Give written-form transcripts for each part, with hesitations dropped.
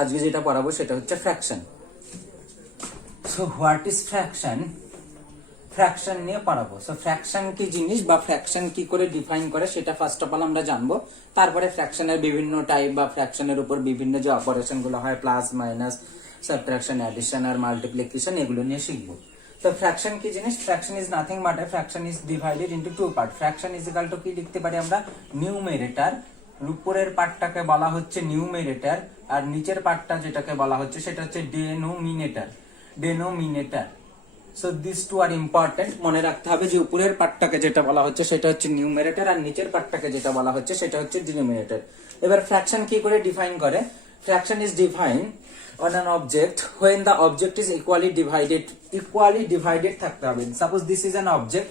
আজকে যেটা পড়াবো সেটা হচ্ছে fraction. So what is fraction, fraction নিয়ে পড়াবো। সো ফ্র্যাকশন কি জিনিস বা ফ্র্যাকশন কি করে ডিফাইন করে সেটা ফার্স্ট অফ অল আমরা জানবো। তারপরে ফ্র্যাকশনের বিভিন্ন টাইপ বা ফ্র্যাকশনের উপর বিভিন্ন যে অপারেশন গুলো হয়, প্লাস মাইনাস, সাবট্রাকশন, অ্যাডিশন আর মাল্টিপ্লিকেশন, এগুলো নিয়ে শিখবো। তো ফ্র্যাকশন কি জিনিস? Fraction is nothing but a fraction is divided into two part. Fraction is equal to কি লিখতে পারি আমরা? নিউমেরেটর। উপরের পার্টটাকে বলা হচ্ছে নিউমেরেটর, আর নিচের পার্টটা যেটাকে বলা হচ্ছে সেটা হচ্ছে denominator. Denominator. So this two are important. মনে রাখতে হবে যে উপরের পার্টটাকে যেটা বলা হচ্ছে সেটা হচ্ছে নিউমেরেটর, আর নিচের পার্টটাকে যেটা বলা হচ্ছে সেটা হচ্ছে ডিনোমিনেটর। এবার ফ্র্যাকশন কি করে ডিফাইন করে? Fraction is define on an object when the object is equally divided থাকতে হবে। Suppose this is an object,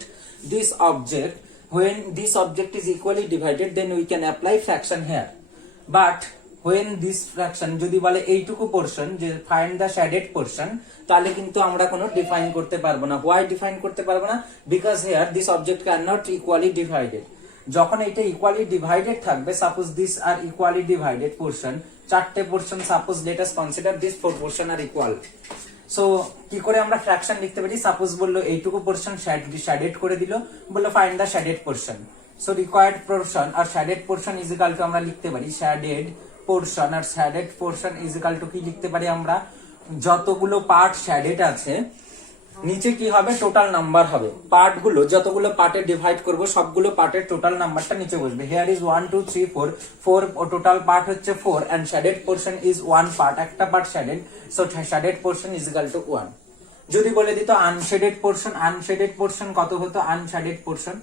when this object is equally divided, then we can apply fraction here. But when this fraction যদি বলে এইটুকু portion, যে find the shaded portion, তাহলে কিন্তু আমরা কোনো ডিফাইন করতে পারবো না। Why ডিফাইন করতে পারবো না? Because here this object cannot equally divided. যখন এটা ইকুয়ালি ডিভাইডেড থাকবে, suppose this are equally divided portion, চারটে portion, suppose let us consider this four portion are equal. So কি করে আমরা ফ্র্যাকশন লিখতে পারি? সাপোজ বললো এইটুকু পোরশন শ্যাডেড করে দিল, বললো find the shaded portion. So required portion আর shaded portion is equal to আমরা লিখতে পারি শ্যাডেড পোরশন আর shaded portion is equal to কি লিখতে পারি আমরা? যতগুলো পার্ট শ্যাডেড আছে নিচে কি হবে? টোটাল নাম্বার হবে। পার্ট গুলো যতগুলো পার্টে ডিভাইড করব সবগুলো পার্টের টোটাল নাম্বারটা নিচে বসবে। হিয়ার ইজ 1 2 3 4, 4 টোটাল পার্ট হচ্ছে 4 and shaded portion is 1 part, একটা part shaded. So shaded portion is equal to 1। যদি বলে দিত আনশেডেড পোরশন, আনশেডেড পোরশন কত হতো? Unshaded portion,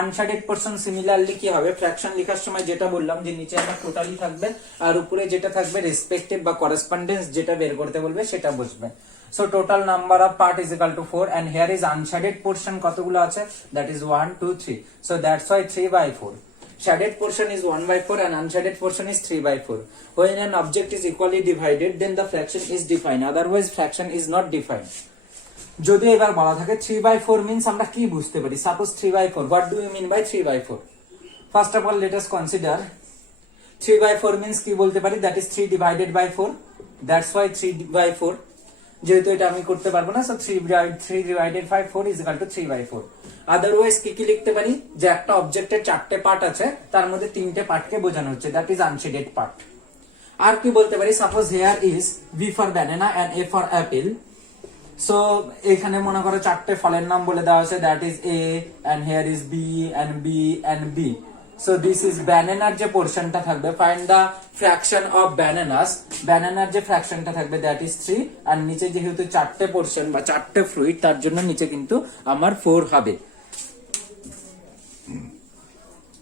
unshaded portion similarly কি হবে? ফ্র্যাকশন লেখার সময় যেটা বললাম যে নিচে আমার টোটালি থাকবে আর উপরে যেটা থাকবে রেসপেক্টিভ বা করেসপন্ডেন্স যেটা বের করতে বলবে সেটা বসবে। So total number of part is equal to 4 and here is unshaded portion কতগুলো আছে? That is 1 2 3. So that's why 3/4. Shaded portion is 1/4 and unshaded portion is 3/4. When an object is equally divided, then the fraction is defined. Otherwise fraction is not defined. যদি এবার বলা থাকে 3/4 means আমরা কি বুঝতে পারি? Suppose 3/4. What do you mean by 3/4? First of all, let us consider 3/4 means কি বলতে পারি? That is 3 divided by 4. That's why 3/4. যেহেতু এটা আমি করতে পারবো না, so 3 divided by 4 is equal to 3/4. Otherwise কি লিখতে পারি? যে একটা অবজেক্টের চারটে পার্ট আছে, তার মধ্যে তিনটে পার্টকে বোঝানো হচ্ছে, দ্যাট ইজ আনশেডেড পার্ট। আর কি বলতে পারি? Suppose here is B for banana and A for apple. So এখানে মনে করো চারটে ফলের নাম বলে দেওয়া আছে, that is A and here is B and B and B. So this is banana যে পোরশনটা থাকবে, find the fraction of bananas, banana যে ফ্র্যাকশনটা থাকবে that is 3, আর নিচে যেহেতু চারটে পোরশন বা চারটে ফ্রুইট তার জন্য নিচে কিন্তু আমার 4 হবে।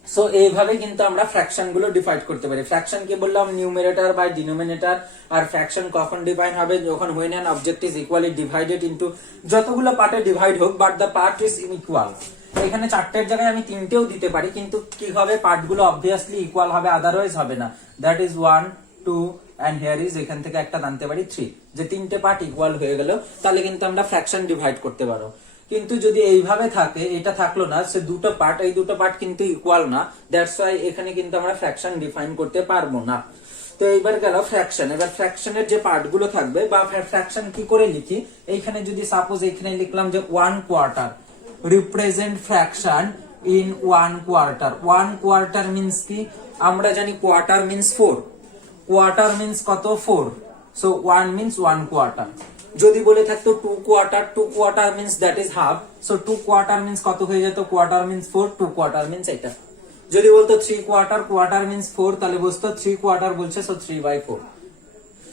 সো এইভাবে কিন্তু আমরা ফ্র্যাকশন গুলো ডিভাইড করতে পারি। ফ্র্যাকশন কি বললাম? Numerator by denominator. আর ফ্র্যাকশন কখন ডিফাইন হবে? যখন when an object is equally divided into, যতগুলো পার্টে ডিভাইড হোক বাট দ্য পার্ট ইজ ইনইকুয়াল। এখানে চারটের জায়গায় আমি তিনটেও দিতে পারি, কিন্তু কি হবে? পার্টগুলো অবভিয়াসলি ইকুয়াল হবে, আদারওয়াইজ হবে না। That is 1 2 and here is, এখান থেকে একটা টানতে পারি 3, যে তিনটে পার্ট ইকুয়াল হয়ে গেল, তাহলে কিন্তু আমরা ফ্র্যাকশন ডিভাইড করতে পারো। কিন্তু যদি এইভাবে থাকে, এটা থাকলো না, সে দুটো পার্ট, এই দুটো পার্ট কিন্তু ইকুয়াল না, দ্যাটস ওয়াই এখানে কিন্তু আমরা ফ্র্যাকশন ডিফাইন করতে পারবো না। তো এইবার গেল ফ্র্যাকশন। এবার ফ্র্যাকশনের যে পার্ট গুলো থাকবে বা ফ্র্যাকশন কি করে লিখি? এইখানে যদি সাপোজ এখানে লিখলাম যে 1/4 represent fraction in 1/4. 1/4 means কি? আমরা জানি কোয়ার্টার means 4, কোয়ার্টার means কত? 4. so 1 means 1/4. যদি বলে থাকতো 2/4 means that is half. so 2/4 means কত হয়ে যেত? কোয়ার্টার means 4, 2/4 means এটা। যদি বলতো 3/4 means 4, তাহলে বলতো 3/4 বলছে, so 3/4.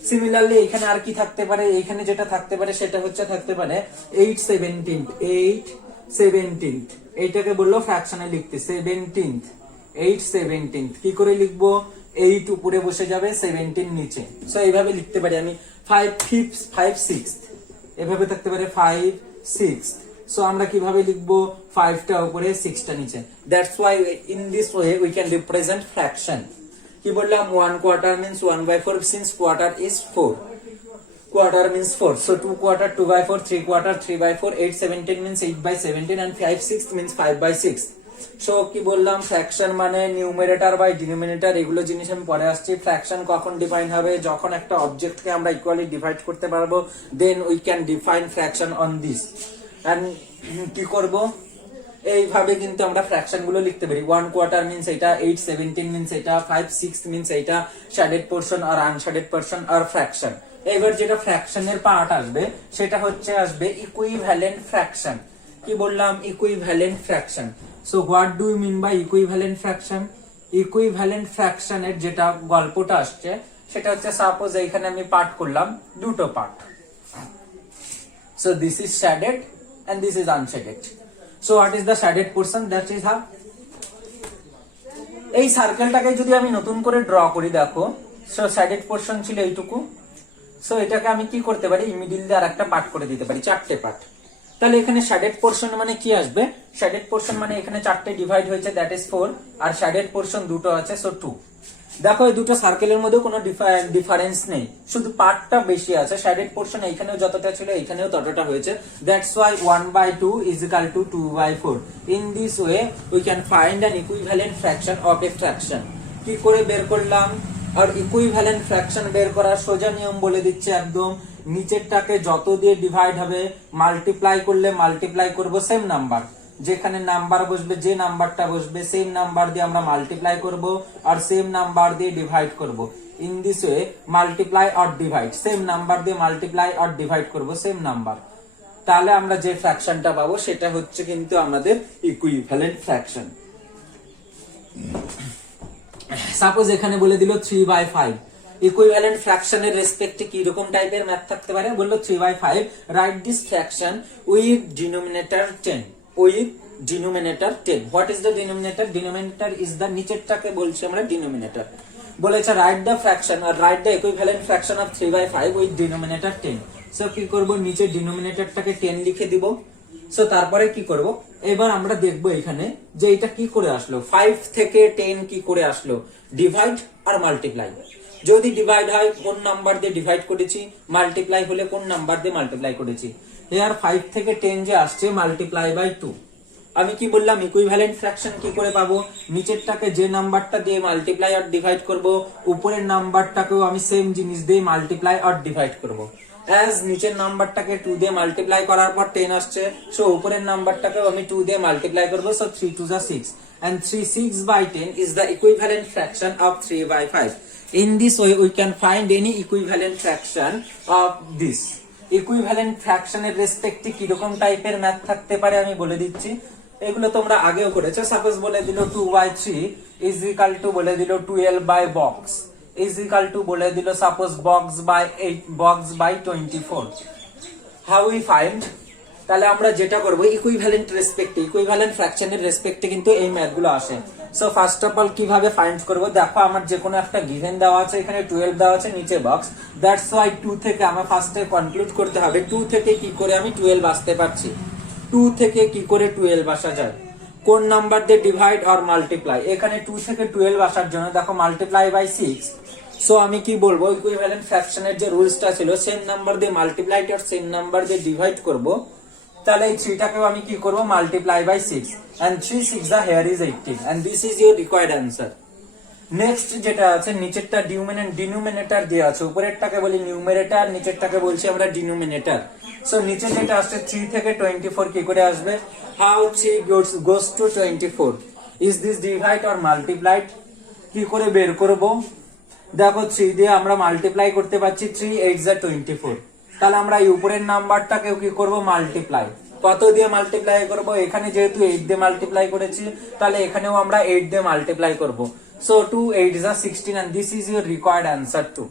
সিমিলারলি এখানে আর কি থাকতে পারে? এখানে যেটা থাকতে পারে সেটা হচ্ছে থাকতে পারে 8/17 এইটাকে বললো ফ্র্যাকশনে লিখতে 17th 8/17 কি করে লিখবো? 8 উপরে বসে যাবে, 17 নিচে। সো এইভাবে লিখতে পারি আমি 5/6 এভাবে থাকতে পারে 5/6। সো আমরা কিভাবে লিখবো? 5টা উপরে 6টা নিচে। That's why in this way we can represent fraction. কি বললাম? 1/4 means 1/4 since quarter is 4. Quarter means 4. So 2/4 2/4, 3/4 3/4, 8/17 means 8/17 and 5/6 means 5/6. So কি বললাম, ফ্র্যাকশন মানে নিউমারেটর বাই ডিনোমিনেটর, এগুলো জিনিস আমি পরে আসছি। ফ্র্যাকশন কখন ডিফাইন হবে, যখন একটা অবজেক্টকে আমরা ইকুয়ালি ডিভাইড করতে পারবো, then we can define fraction on this. And কি করব, এইভাবে কিন্তু আমরা ফ্র্যাকশন গুলো লিখতে পারি। 1/4 মিন্স এটা, 8/17 মিন্স এটা, 5/6 মিন্স এটা, শেডেড পোর্শন আর আনশেডেড পোর্শন আর ফ্র্যাকশন। এবার যেটা ফ্র্যাকশনের পার্ট আসবে সেটা আসবে ইকুইভ্যালেন্ট ফ্র্যাকশন। কি বললাম, equivalent fraction. So what do you mean by equivalent fraction? Equivalent ফ্র্যাকশনের যেটা গল্পটা আসছে সেটা হচ্ছে, সাপোজ এইখানে আমি পার্ট করলাম দুটো part. So this is shaded and this is unshaded. So what is the shaded portion? That is how, এই সার্কেলটাকে যদি আমি নতুন করে ড্র করি, দেখো, সো shaded portion ছিল এইটুকু। সো এটাকে আমি কি করতে পারি, মিডিল আর একটা পার্ট করে দিতে পারি, 4টে পার্ট। তাহলে এখানে shaded portion মানে কি আসবে, shaded portion মানে এখানে 4টে ডিভাইড হয়েছে, দ্যাট ইজ 4, আর shaded portion দুটো আছে, সো 2। দেখো এই দুটো সার্কেলের মধ্যে কোনো ডিফারেন্স নেই, শুধু পার্টটা বেশি আছে। শেডেড পোর্শন এইখানেও যতটা ছিল এইখানেও ততটা হয়েছে, that's why 1/2 is equal two 2/4। In this way we can find an equivalent fraction of A fraction. কি করে বের করলাম, আর ইকুইভ্যালেন্ট ফ্র্যাকশন বের করার সোজা নিয়ম বলে দিচ্ছে একদম। নিচেরটাকে যত দিয়ে ডিভাইড হবে মাল্টিপ্লাই করলে মাল্টিপ্লাই করব সেম নাম্বার, যেখানে নাম্বার বসবে, যে নাম্বারটা বসবে সেম নাম্বার দিয়ে আমরা মাল্টিপ্লাই করব আর সেম নাম্বার দিয়ে ডিভাইড করব। In this way multiply or divide, same number দিয়ে মাল্টিপ্লাই অর ডিভাইড করব সেম নাম্বার, তাহলে আমরা যে ফ্র্যাকশনটা পাবো সেটা হচ্ছে কিন্তু আমাদের ইকুইভ্যালেন্ট ফ্র্যাকশন। সাপোজ এখানে বলে দিল 3/5। ইকুইভ্যালেন্ট ফ্র্যাকশনের রেসপেক্টে কি রকম টাইপের ম্যাথ থাকতে পারে, বললো 3/5 right this fraction with denominator 10, with denominator 10. What is the denominator? Denominator is the, নিচেরটাকে বলছি আমরা ডিনোমিনেটর। বলেছে রাইট দ্য ফ্র্যাকশন আর write the equivalent fraction of 3/5 with denominator 10। So কি করব, নিচে ডিনোমিনেটরটাকে 10 লিখে দিব। সো তারপরে কি করব, এবার আমরা দেখব এখানে যে এটা কি করে আসলো, 5 থেকে 10 কি করে আসলো, ডিভাইড আর মাল্টিপ্লাই। যদি ডিভাইড হয় কোন নাম্বার দিয়ে ডিভাইড করেছি, মাল্টিপ্লাই হলে কোন নাম্বার দিয়ে মাল্টিপ্লাই করেছি। এর 5 থেকে 10 যে আসছে মাল্টিপ্লাই বাই 2। আমি কি বললাম, ইকুইভ্যালেন্ট ফ্র্যাকশন কি করে পাবো, নিচেরটাকে যে নাম্বারটা দিয়ে মাল্টিপ্লাই আর ডিভাইড করব, উপরের নাম্বারটাকেও আমি সেম জিনিস দিয়ে মাল্টিপ্লাই আর ডিভাইড করব। অ্যাজ নিচের নাম্বারটাকে 2 দিয়ে মাল্টিপ্লাই করার পর 10 আসছে, সো উপরের নাম্বারটাকেও আমি 2 দিয়ে মাল্টিপ্লাই করব, সো 3 2 যা 6 and 6/10 is the equivalent fraction of 3/5. In this way we can find any equivalent fraction of this. Equivalent ফ্র্যাকশনের রেসপেক্টে কি রকম টাইপের ম্যাথ থাকতে পারে আমি বলে দিচ্ছি, এগুলো তোমরা আগেও করেছো। সাপোজ বলে দিল 2/3 ইজ ইকুয়াল টু বলে দিল 12/box ইজ ইকুয়াল টু বলে দিল suppose box/24। How we find, তাহলে আমরা যেটা করব ইকুইভ্যালেন্ট রেসপেক্টে, ইকুইভ্যালেন্ট ফ্র্যাকশনের রেসপেক্টে কিন্তু এই ম্যাথগুলো আসে। সো ফার্স্ট অফ অল কিভাবে ফাইন্ড করব, দেখো আমার যে কোনো একটা গিভেন দেওয়া আছে, এখানে 12 দেওয়া আছে, নিচে বক্স, দ্যাটস ওয়াই 2 থেকে আমার ফার্স্টে কনক্লুড করতে হবে 2 থেকে কি করে আমি 12 আসতে পারছি, 2 থেকে কি করে 12 আসা যায়, কোন নাম্বার দিয়ে ডিভাইড আর মাল্টিপ্লাই। এখানে 2 থেকে 12 আসার জন্য দেখো মাল্টিপ্লাই বাই 6। সো আমি কি বলবো, ইকুইভ্যালেন্ট ফ্র্যাকশনের যে রুলসটা ছিল, সেম নাম্বার দিয়ে মাল্টিপ্লাই আর সেম নাম্বার দিয়ে ডিভাইড করব। তাহলে এই 3টাকেও আমি কি করব, multiply by 6 and 3 6 the here is 18 and this is your required answer. Next যেটা আছে, নিচেরটা ডিনোমিনেটর দেওয়া আছে, উপরেরটাকে বলি নিউমারেটর, নিচেরটাকে বলছি আমরা ডিনোমিনেটর। সো নিচে যেটা আসছে 3 থেকে 24 কি করে আসবে, how 3 goes to 24, is this divide or multiplied, কি করে বের করব। দেখো 3 দিয়ে আমরা মাল্টিপ্লাই করতে পারছি, 3 8 যা 24। তাহলে আমরা এই উপরের নাম্বারটাকেও কি করব, মাল্টিপ্লাই। কত দিয়ে মাল্টিপ্লাই করব, এখানে যেহেতু 8 দিয়ে মাল্টিপ্লাই করেছি, তাহলে এখানেও আমরা 8 দিয়ে মাল্টিপ্লাই করব। সো 2 8 যা 16 and this is your required answer 2.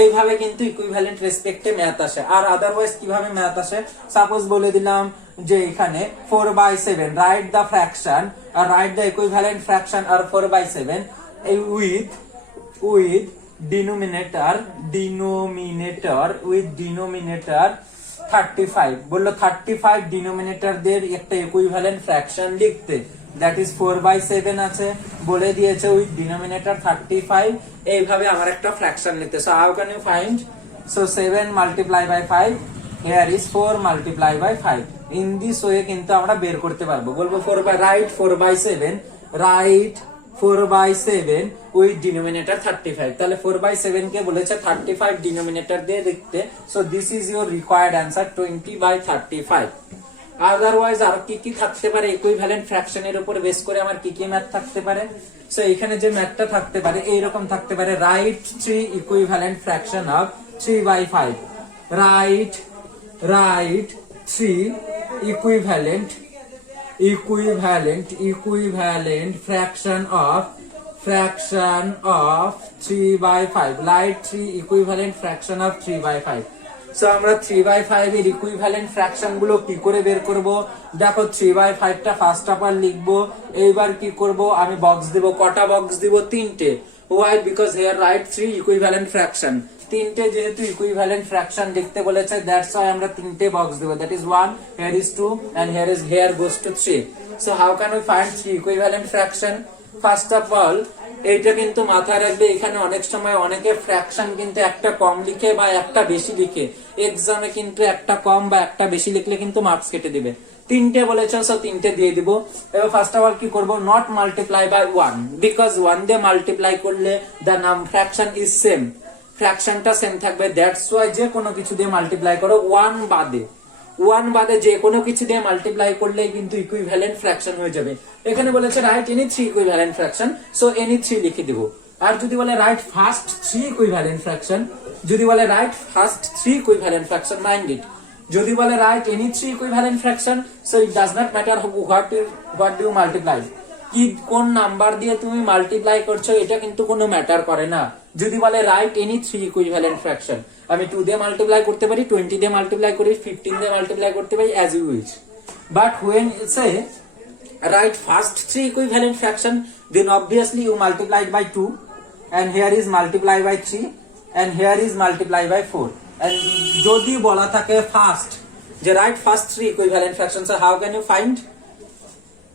এইভাবে কিন্তু ইকুইভ্যালেন্ট রেসপেক্টে ম্যাথ আসে। আর আদারওয়াইজ কিভাবে ম্যাথ আসে, সাপোজ বলে দিলাম যে এখানে 4/7 রাইট দ্য ফ্র্যাকশন আর রাইট দ্য ইকুইভ্যালেন্ট ফ্র্যাকশন আর 4/7 with denominator with denominator 35। বললো 35 ডিনোমিনেটর দের একটা ইকুইভ্যালেন্ট ফ্র্যাকশন লিখতে, দ্যাট ইজ 4/7 আছে, বলে দিয়েছে উইথ ডিনোমিনেটর 35। এইভাবে আমার একটা ফ্র্যাকশন লিখতে। So how can you find, so 7 multiplied by 5 here is 4 multiply by 5. In this way কিন্তু আমরা বের করতে পারবো। বলবো 4 by write 4 by 7, write 4 by 7 with denominator 35। তাহলে 4 by 7 কে বলেছে 35 ডিনোমিনেটর দিয়ে লিখতে। So this is your required answer 20 by 35। Otherwise আর কি কি থাকতে পারে ইকুইভ্যালেন্ট ফ্র্যাকশনের উপর বেস করে আমার কি কি ম্যাথ থাকতে পারে? সো এখানে যে ম্যাথটা থাকতে পারে এইরকম থাকতে পারে, right 3 equivalent fraction of 3 by 5, right 3 equivalent fraction of 3 by 5, write 3 equivalent fraction of 3 by 5। So আমরা 3 by 5 এর ইকুইভ্যালেন্ট ফ্র্যাকশন গুলো কি করে বের করব? দেখো 3 by 5 টা ফার্স্ট অফ অল লিখবো। এইবার কি করব, আমি বক্স দেব। কটা বক্স দিব? 3টে। Why? Because here write 3 equivalent fraction. 3টে যেহেতু ইকুইভ্যালেন্ট ফ্র্যাকশন লিখতে বলেছে, দ্যাটস ওয়াই আমরা 3টে বক্স দেব। That is 1, here is 2 and here goes to 3। So how can we find 3 equivalent fraction? First of all এইটা কিন্তু মাথায় রাখবে, এখানে অনেক সময় অনেকে ফ্র্যাকশন কিন্তু একটা কম লিখে বা একটা বেশি লিখে। এক্সামে কিন্তু একটা কম বা একটা বেশি লিখলে কিন্তু মার্কস কেটে দিবে। 3টে বলেছে, সো 3টে দিয়ে দিব। এবার ফার্স্ট অফ অল কি করব, নট মাল্টিপ্লাই বাই 1, বিকজ 1 দিয়ে মাল্টিপ্লাই করলে দ্য নাম ফ্র্যাকশন ইজ সেম, ফ্র্যাকশনটা সেম থাকবে। দ্যাটস ওয়াই যে কোনো কিছু দিয়ে মাল্টিপ্লাই করো 1 বাদে যে কোনো কিছু দিয়ে মাল্টিপ্লাই করলেই কিন্তু ইকুইভ্যালেন্ট ফ্র্যাকশন হয়ে যাবে। এখানে বলেছে write any 3 equivalent fraction, so any 3 লিখে দিব। আর যদি বলে write first 3 equivalent fraction, mind it. যদি বলে write any 3 equivalent fraction, so it does not matter what do you multiply, কি কোন নাম্বার দিয়ে তুমি মাল্টিপ্লাই করছো এটা কিন্তু কোনো ম্যাটার করে না। যদি বলে রাইট এনি 3 ইকুইভ্যালেন্ট ফ্র্যাকশন, আমি 2 দিয়ে মাল্টিপ্লাই করতে পারি, 20 দিয়ে মাল্টিপ্লাই করি, 15 দিয়ে মাল্টিপ্লাই করতে পারি, as you which. But when you say write first 3 equivalent fraction, then obviously you multiply by 2 and here is multiply by 3 and here is multiply by 4। and যদি বলা থাকে ফার্স্ট যে write first 3 equivalent fractions, so how can you find?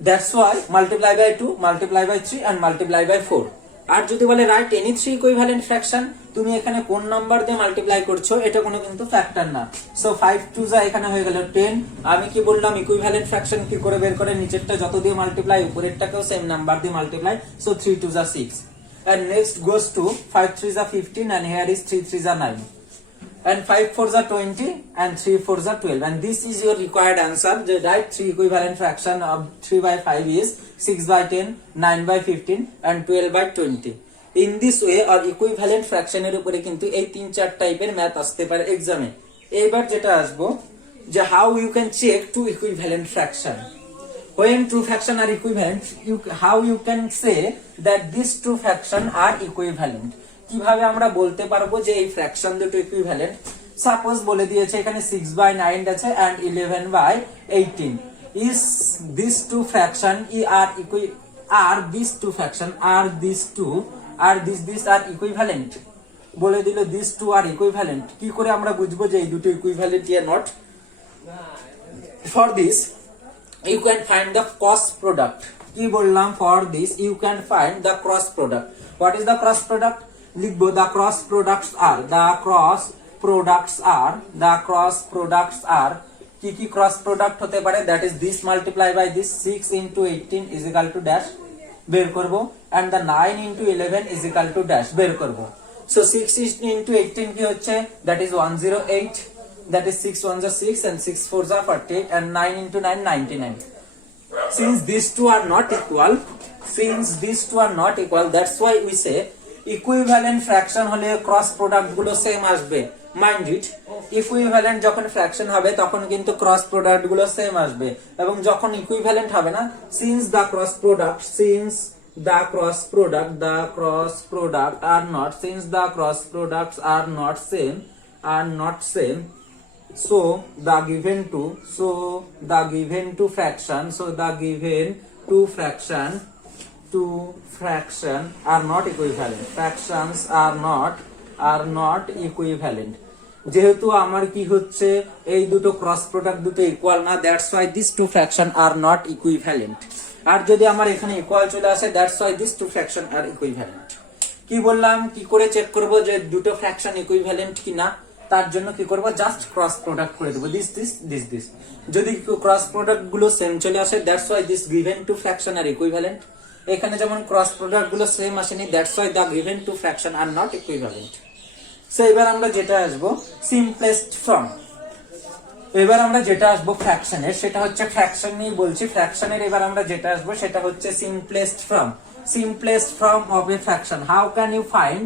That's why multiply by 2, multiply by 3 and multiply by 4। আর যদি বলে write any 3 equivalent fraction, তুমি এখানে কোন number দিয়ে মাল্টিপ্লাই করছো এটা কোনো কিন্তু ফ্যাক্টর না। সো 5 2 যা এখানে হয়ে গেল 10। আমি কি বললাম ইকুইভ্যালেন্ট ফ্র্যাকশন কি করে বের করে, নিচেরটা যত দিয়ে মাল্টিপ্লাই উপরেরটাকেও সেম নাম্বার দিয়ে মাল্টিপ্লাই। সো 3 2 যা 6 and next goes to 5 3 যা 15 and here is 3 3 যা 9 and 5 4 are 20 and 3 4 are 12, and this is your required answer. The right 3 equivalent fraction of 3 by 5 is 6 by 10, 9 by 15 and 12 by 20। in this way or equivalent fraction এর উপরে কিন্তু এই 3-4 টাইপের math আসতে পারে एग्जामे। এবার যেটা আসবো যে how you can check two equivalent fraction, when two fraction are equivalent, how you can say that these two fraction are equivalent। কিভাবে আমরা বলতে পারবো যে এই ফ্র্যাকশন দুটো ইকুইভ্যালেন্ট? সাপোজ বলে দিয়েছে এখানে 6 by 9 আছে and 11 by 18। is these two fraction are these two fraction are these are equivalent? বলে দিল these two are equivalent। কি করে আমরা বুঝবো যে এই দুটো equivalent or not? for this you can find the cross product। কি বললাম? for this you can find the cross product। what is the cross product? লিখবো the cross products are কি কি ক্রস প্রোডাক্ট হতে পারে? That is this multiply by this, 6 into 18 is equal to dash বের করব, and the 9 into 11 is equal to dash বের করব। so 6 into 18 কি হচ্ছে? that is 108, that is 6 1s are 6 and 6 4s are 48 and 9 into 9 99। since these two are not equal, that's why we say equivalent fraction হলে cross product গুলো same আসবে। Mind it, equivalent যখন fraction হবে তখন কিন্তু cross product গুলো same আসবে, এবং যখন ইকুইভ্যালেন্ট হবে না, since the cross product are not same, so the given two fraction are not equivalent। fractions are not equivalent। যেহেতু আমার কি হচ্ছে এই দুটো ক্রস প্রোডাক্ট দুটো ইকুয়াল না, that's why this two fraction are not equivalent. আর যদি আমার এখানে ইকুয়াল চলে আসে, that's why this two fraction are equivalent. কি বললাম? কি করে চেক করব যে দুটো ফ্র্যাকশন ইকুইভ্যালেন্ট কিনা? তার জন্য কি করব, জাস্ট ক্রস প্রোডাক্ট করে দেবো, দিস দিস দিস দিস। যদি ক্রস প্রোডাক্ট গুলো সেম চলে আসে, that's why this given two fraction are equivalent. এখানে যেমন ক্রস প্রোডাক্ট গুলো সেম আসেনি, that's why the given two fraction are not equivalent. So এবার আমরা যেটা আসবো সিম্পলেস্ট ফর্ম, এবার আমরা যেটা আসবো ফ্র্যাকশনের, সেটা হচ্ছে ফ্র্যাকশন নিয়ে বলছি। ফ্র্যাকশনের এবার আমরা যেটা আসবো সেটা হচ্ছে simplest form, simplest form of a fraction. How can you find